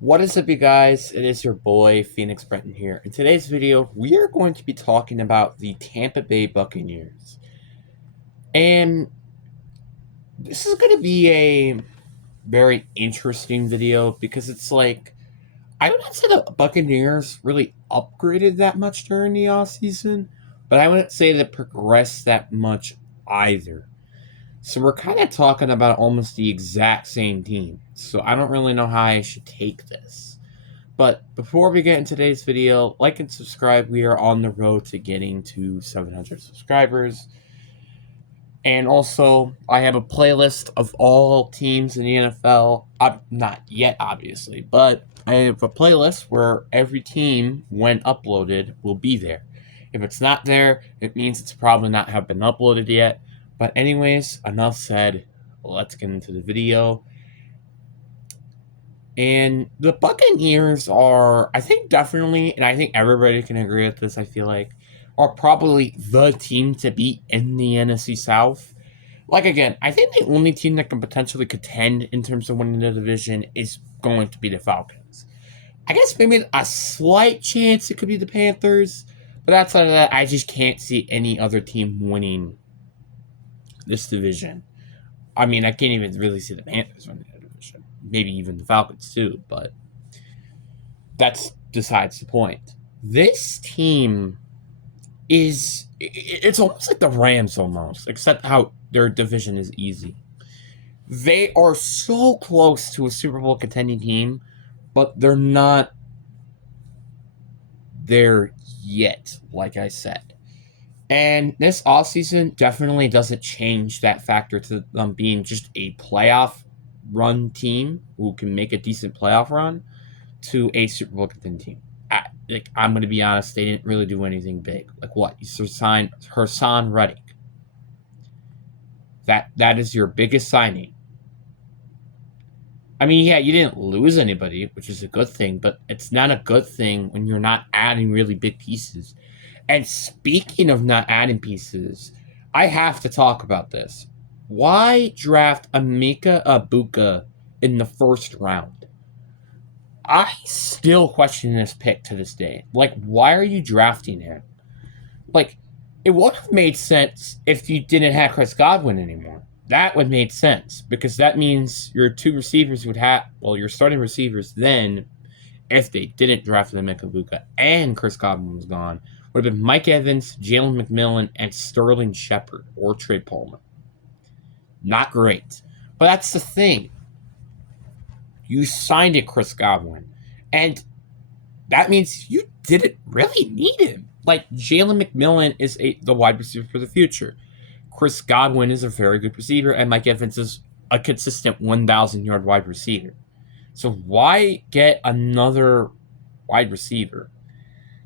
What is up, you guys? It is your boy Phoenix Brenton here. In today's video, we are going to be talking about the Tampa Bay Buccaneers. And this is going to be a very interesting video because it's like, I wouldn't say the Buccaneers really upgraded that much during the offseason, but I wouldn't say they progressed that much either. So we're kind of talking about almost the exact same team. So I don't really know how I should take this. But before we get into today's video, like and subscribe. We are on the road to getting to 700 subscribers. And also, I have a playlist of all teams in the NFL. Not yet, obviously, but I have a playlist where every team, when uploaded, will be there. If it's not there, it means it's probably not have been uploaded yet. But anyways, enough said. Let's get into the video. And the Buccaneers are, I think, definitely, and I think everybody can agree with this, I feel like, are probably the team to beat in the NFC South. Like, again, I think the only team that can potentially contend in terms of winning the division is going to be the Falcons. I guess maybe a slight chance it could be the Panthers, but outside of that, I just can't see any other team winning this division. I mean, I can't even really see the Panthers winning the division. Maybe even the Falcons too, but that's besides the point. This team it's almost like the Rams almost, except how their division is easy. They are so close to a Super Bowl contending team, but they're not there yet, like I said. And this offseason definitely doesn't change that factor to them being just a playoff run team who can make a decent playoff run to a Super Bowl contending team. I'm going to be honest, they didn't really do anything big. Like what? You signed Hassan Reddick. That is your biggest signing. I mean, yeah, you didn't lose anybody, which is a good thing, but it's not a good thing when you're not adding really big pieces. And speaking of not adding pieces, I have to talk about this. Why draft Emeka Ibuka in the first round? I still question this pick to this day. Like, why are you drafting him? Like, it would have made sense if you didn't have Chris Godwin anymore. That would make sense because that means your two receivers would have, well, your starting receivers then, if they didn't draft Emeka Ibuka and Chris Godwin was gone, would have been Mike Evans, Jalen McMillan, and Sterling Shepard or Trey Palmer. Not great. But that's the thing. You signed it, Chris Godwin. And that means you didn't really need him. Like, Jalen McMillan is the wide receiver for the future. Chris Godwin is a very good receiver, and Mike Evans is a consistent 1,000-yard wide receiver. So why get another wide receiver?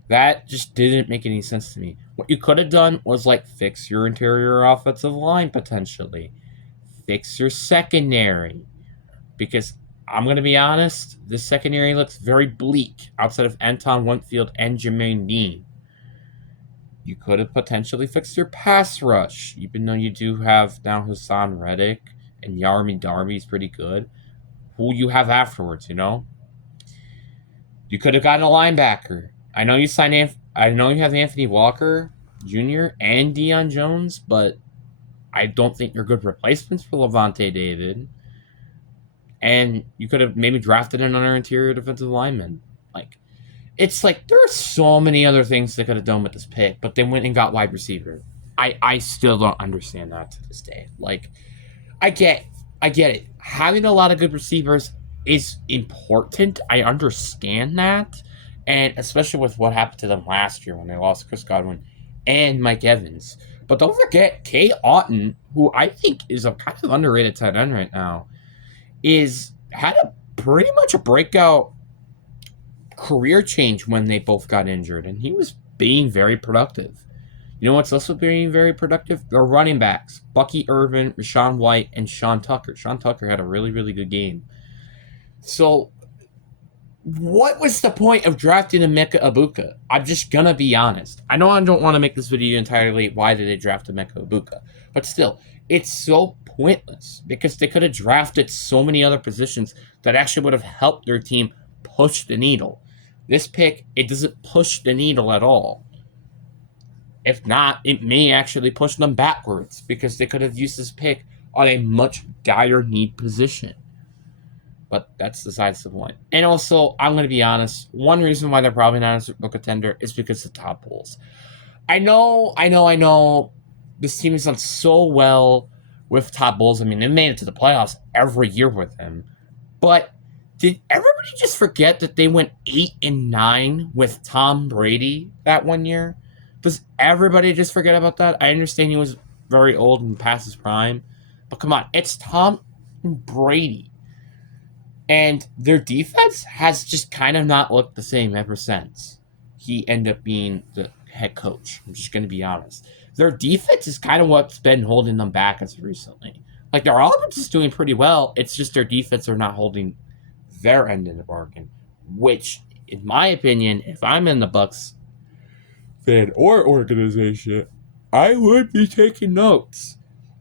That just didn't make any sense to me. What you could have done was, like, fix your interior offensive line, potentially. Fix your secondary. Because I'm going to be honest, the secondary looks very bleak outside of Anton Winfield and Jermaine Dean. You could have potentially fixed your pass rush, even though you do have now Hassan Reddick and Yarmy Darby's pretty good. Who you have afterwards, you know? You could have gotten a linebacker. I know you have Anthony Walker Jr. and Deion Jones, but I don't think they're good replacements for Levante David. And you could have maybe drafted another interior defensive lineman. Like, it's like there are so many other things they could have done with this pick, but they went and got wide receiver. I still don't understand that to this day. Like, I get it. Having a lot of good receivers is important. I understand that. And especially with what happened to them last year when they lost Chris Godwin and Mike Evans. But don't forget, Kay Otten, who I think is a kind of underrated tight end right now, had a pretty much a breakout career change when they both got injured, and he was being very productive. You know what's also being very productive? Their running backs, Bucky Irvin, Rashawn White, and Sean Tucker. Sean Tucker had a really, really good game. So, what was the point of drafting Emeka Ibuka? I'm just going to be honest. I know I don't want to make this video entirely why did they draft Emeka Ibuka, but still, it's so pointless because they could have drafted so many other positions that actually would have helped their team push the needle. This pick, it doesn't push the needle at all. If not, it may actually push them backwards because they could have used this pick on a much dire need position. But that's besides the point. And also, I'm going to be honest, one reason why they're probably not a Super Bowl contender is because of Todd Bowles. I know. This team has done so well with Todd Bowles. I mean, they made it to the playoffs every year with him. But did everybody just forget that they went 8-9 with Tom Brady that one year? Does everybody just forget about that? I understand he was very old and past his prime. But come on, it's Tom Brady. And their defense has just kind of not looked the same ever since he ended up being the head coach. I'm just going to be honest. Their defense is kind of what's been holding them back as of recently. Like, their offense is doing pretty well. It's just their defense are not holding their end of the bargain. Which, in my opinion, if I'm in the Bucks fan or organization, I would be taking notes.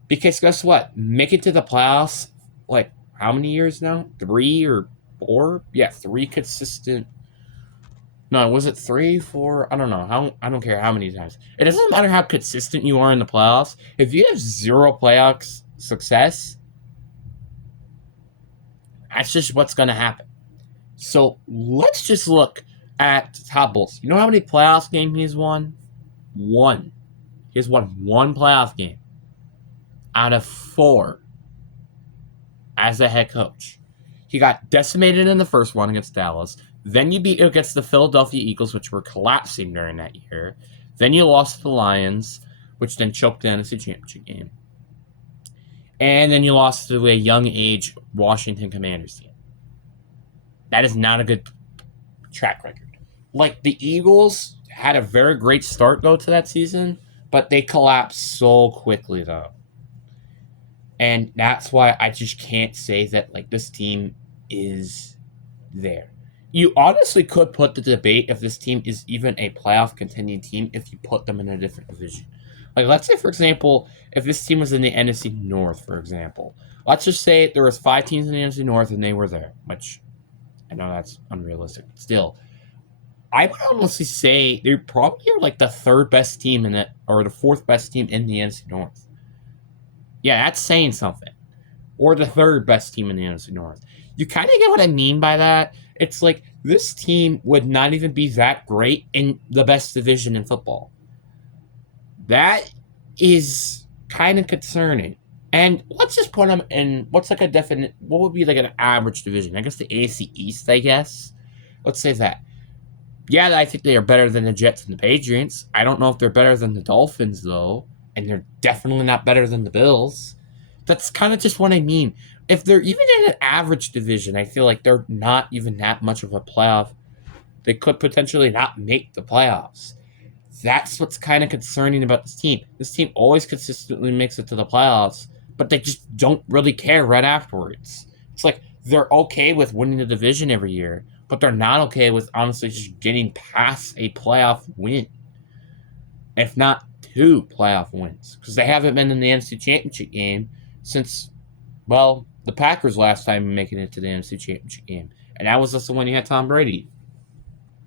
Because guess what? Make it to the playoffs, like, how many years now? 3 or 4? Yeah, 3 consistent. No, was it 3, 4? I don't know. I don't care how many times. It doesn't matter how consistent you are in the playoffs. If you have 0 playoffs success, that's just what's going to happen. So let's just look at Todd Bowles. You know how many playoff games he's won? 1. He has won 1 playoff game out of 4 as a head coach. He got decimated in the first one against Dallas. Then you beat against the Philadelphia Eagles, which were collapsing during that year. Then you lost to the Lions, which then choked the NFC Championship game. And then you lost to a young age Washington Commanders team. That is not a good track record. Like, the Eagles had a very great start, though, to that season, but they collapsed so quickly, though. And that's why I just can't say that, like, this team is there. You honestly could put the debate if this team is even a playoff contending team if you put them in a different division. Like, let's say, for example, if this team was in the NFC North, for example. Let's just say there was 5 teams in the NFC North and they were there, which I know that's unrealistic, but still. I would honestly say they probably are like the 3rd best team in it, or the 4th best team in the NFC North. Yeah, that's saying something. Or the 3rd best team in the NFC North. You kind of get what I mean by that. It's like this team would not even be that great in the best division in football. That is kind of concerning. And let's just put them in what's like a definite, what would be like an average division? I guess the AFC East, I guess. Let's say that. Yeah, I think they are better than the Jets and the Patriots. I don't know if they're better than the Dolphins, though. And they're definitely not better than the Bills. That's kind of just what I mean. If they're even in an average division, I feel like they're not even that much of a playoff. They could potentially not make the playoffs. That's what's kind of concerning about this team. This team always consistently makes it to the playoffs, but they just don't really care right afterwards. It's like they're okay with winning the division every year, but they're not okay with honestly just getting past a playoff win. If not 2 playoff wins. Because they haven't been in the NFC Championship game since, well, the Packers last time making it to the NFC Championship game. And that was also when he had Tom Brady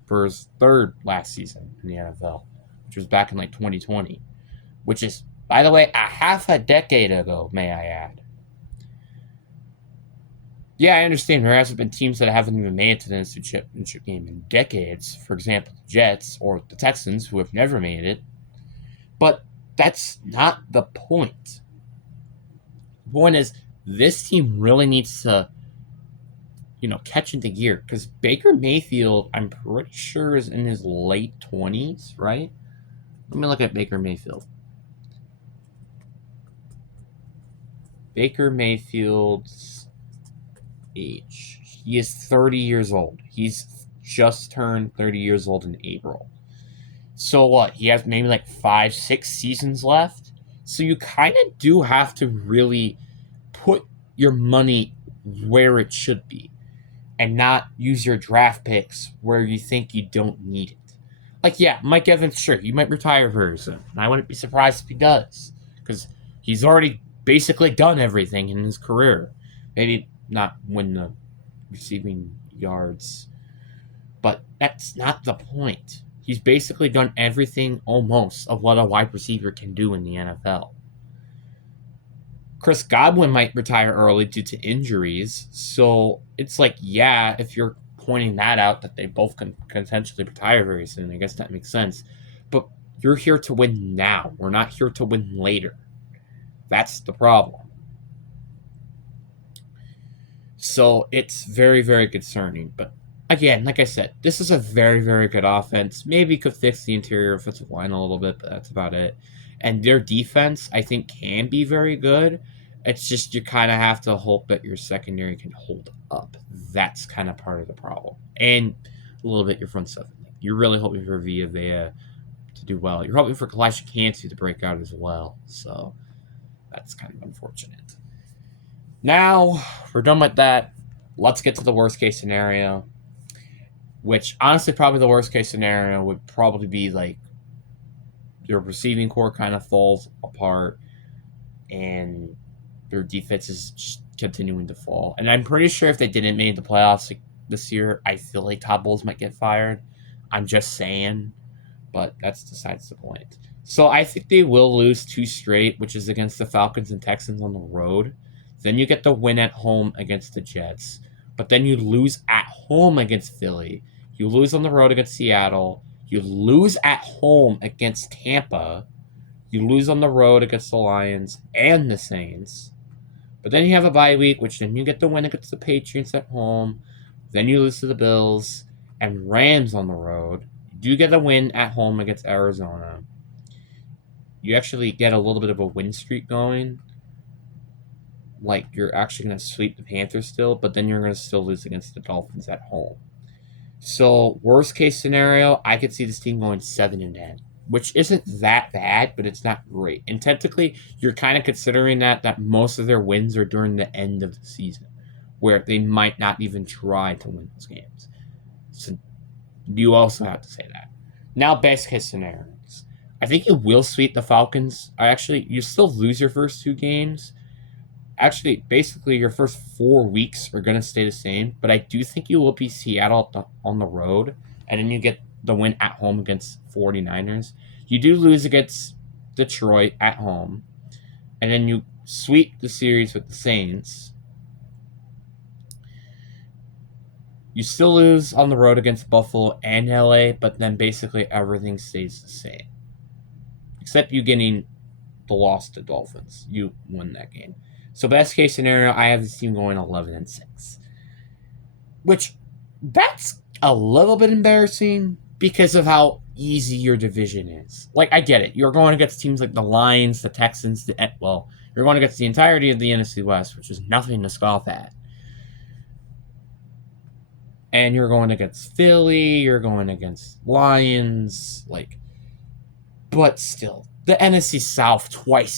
for his 3rd last season in the NFL, which was back in like 2020. Which is, by the way, a half a decade ago, may I add. Yeah, I understand there hasn't been teams that haven't even made it to the NFC Championship game in decades. For example, the Jets or the Texans, who have never made it. But that's not the point. The point is, this team really needs to, catch into gear. Because Baker Mayfield, I'm pretty sure, is in his late 20s, right? Let me look at Baker Mayfield. Baker Mayfield's age. He is 30 years old. He's just turned 30 years old in April. So what? He has maybe like 5, 6 seasons left. So you kind of do have to really put your money where it should be and not use your draft picks where you think you don't need it. Like, yeah, Mike Evans, sure, he might retire very soon. And I wouldn't be surprised if he does. Because he's already basically done everything in his career. Maybe not win the receiving yards But that's not the point. He's basically done everything almost of what a wide receiver can do in the NFL. Chris Godwin might retire early due to injuries. So it's like, yeah, if you're pointing that out that they both can potentially retire very soon, I guess that makes sense. But you're here to win now. We're not here to win later. That's the problem. So it's very, very concerning. But again, like I said, this is a very, very good offense. Maybe could fix the interior offensive line a little bit, but that's about it. And their defense, I think, can be very good. It's just you kind of have to hope that your secondary can hold up. That's kind of part of the problem. And a little bit your front seven. You're really hoping for Villa to do well. You're hoping for Kalash Kansu to break out as well. So that's kind of unfortunate. Now, we're done with that. Let's get to the worst case scenario, which honestly, probably the worst case scenario would probably be like your receiving core kind of falls apart and their defense is just continuing to fall. And I'm pretty sure if they didn't make the playoffs this year, I feel like Todd Bowles might get fired. I'm just saying, but that's besides the point. So I think they will lose 2 straight, which is against the Falcons and Texans on the road. Then you get the win at home against the Jets. But then you lose at home against Philly. You lose on the road against Seattle. You lose at home against Tampa. You lose on the road against the Lions and the Saints. But then you have a bye week, which then you get the win against the Patriots at home. Then you lose to the Bills and Rams on the road. You do get a win at home against Arizona. You actually get a little bit of a win streak going. Like, you're actually going to sweep the Panthers still, but then you're going to still lose against the Dolphins at home. So, worst case scenario, I could see this team going 7-10, which isn't that bad, but it's not great. And technically, you're kind of considering that most of their wins are during the end of the season, where they might not even try to win those games. So, you also have to say that. Now, best case scenarios. I think you will sweep the Falcons. You still lose your first 2 games. Actually, basically, your first 4 weeks are going to stay the same, but I do think you will be Seattle on the road, and then you get the win at home against 49ers. You do lose against Detroit at home, and then you sweep the series with the Saints. You still lose on the road against Buffalo and LA, but then basically everything stays the same. Except you getting the loss to Dolphins. You win that game. So best case scenario, I have this team going 11-6. Which, that's a little bit embarrassing because of how easy your division is. Like, I get it. You're going against teams like the Lions, the Texans, you're going against the entirety of the NFC West, which is nothing to scoff at. And you're going against Philly, you're going against Lions, but still, the NFC South twice,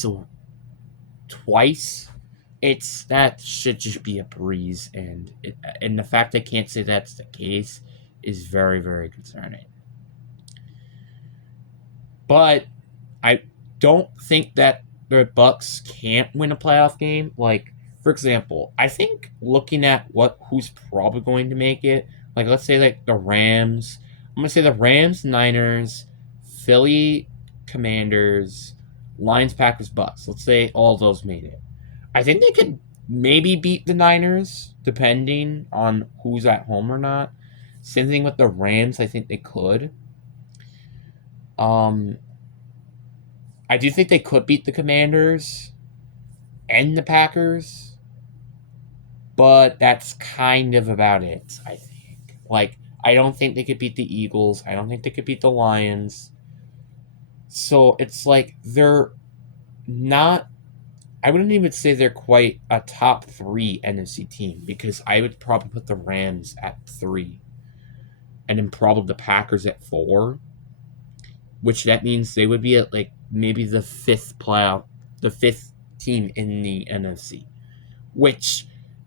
that should just be a breeze, and the fact I can't say that's the case is very, very concerning. But I don't think that the Bucks can't win a playoff game. Like, for example, I think looking at who's probably going to make it, like let's say like the Rams. I'm gonna say the Rams, Niners, Philly, Commanders, Lions, Packers, Bucks. Let's say all those made it. I think they could maybe beat the Niners, depending on who's at home or not. Same thing with the Rams. I think they could. I do think they could beat the Commanders and the Packers, but that's kind of about it, I think. Like, I don't think they could beat the Eagles. I don't think they could beat the Lions. So it's like they're not, I wouldn't even say they're quite a top 3 NFC team, because I would probably put the Rams at 3 and then probably the Packers at 4, which that means they would be at like maybe the 5th team in the NFC, which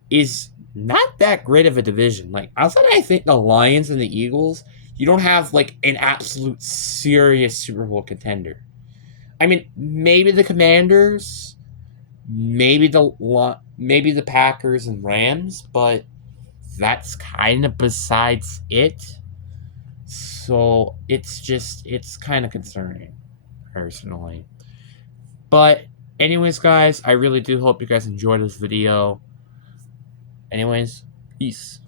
is not that great of a division. Like, outside I think the Lions and the Eagles, you don't have like an absolute serious Super Bowl contender. I mean, maybe the Commanders, maybe the Packers and Rams, but that's kind of besides it. So it's kind of concerning, personally. But anyways, guys, I really do hope you guys enjoyed this video. Anyways, peace.